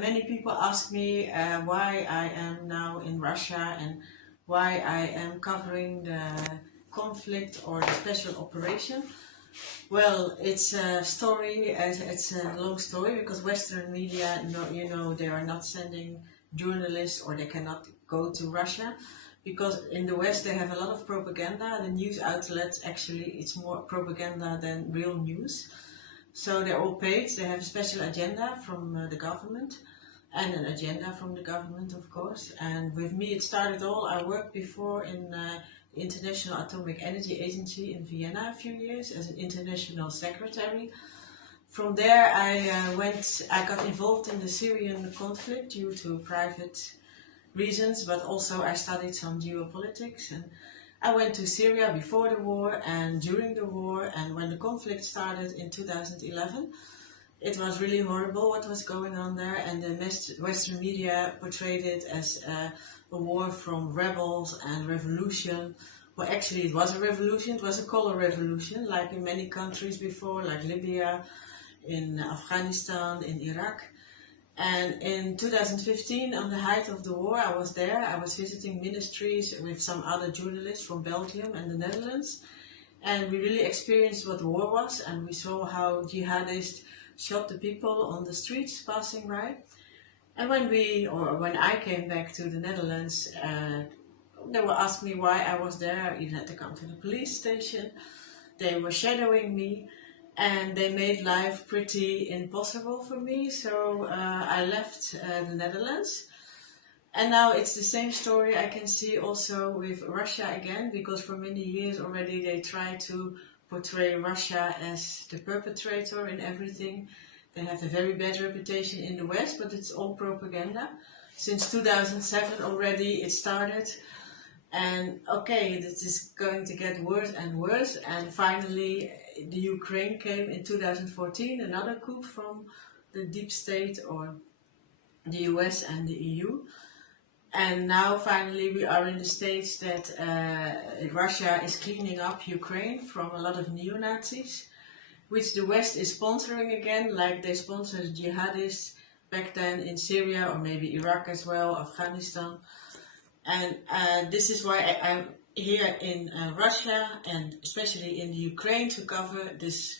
Many people ask me why I am now in Russia and why I am covering the conflict or the special operation. Well, it's a story, it's a long story because Western media, they are not sending journalists or they cannot go to Russia because in the West they have a lot of propaganda. The news outlets actually, it's more propaganda than real news. So they're all paid, they have a special agenda from the government and an agenda from the government, of course. And with me it started all. I worked before in the International Atomic Energy Agency in Vienna a few years as an international secretary. From there I got involved in the Syrian conflict due to private reasons, but also I studied some geopolitics, and I went to Syria before the war and during the war, and when the conflict started in 2011. It was really horrible what was going on there, and the Western media portrayed it as a war from rebels and revolution. Well, actually it was a revolution, it was a color revolution, like in many countries before, like Libya, in Afghanistan, in Iraq. And in 2015, on the height of the war, I was there. I was visiting ministries with some other journalists from Belgium and the Netherlands. And we really experienced what the war was, and we saw how jihadists shot the people on the streets passing by. And when I came back to the Netherlands, they were asking me why I was there. I even had to come to the police station. They were shadowing me, and they made life pretty impossible for me. So I left the Netherlands. And now it's the same story I can see also with Russia again, because for many years already they try to portray Russia as the perpetrator in everything. They have a very bad reputation in the West, but it's all propaganda. Since 2007 already it started. And okay, this is going to get worse and worse. And finally the Ukraine came in 2014, another coup from the deep state or the US and the EU. And now finally we are in the stage that Russia is cleaning up Ukraine from a lot of neo-Nazis, which the West is sponsoring again, like they sponsored jihadists back then in Syria or maybe Iraq as well, Afghanistan. And this is why I'm here in Russia and especially in the Ukraine to cover this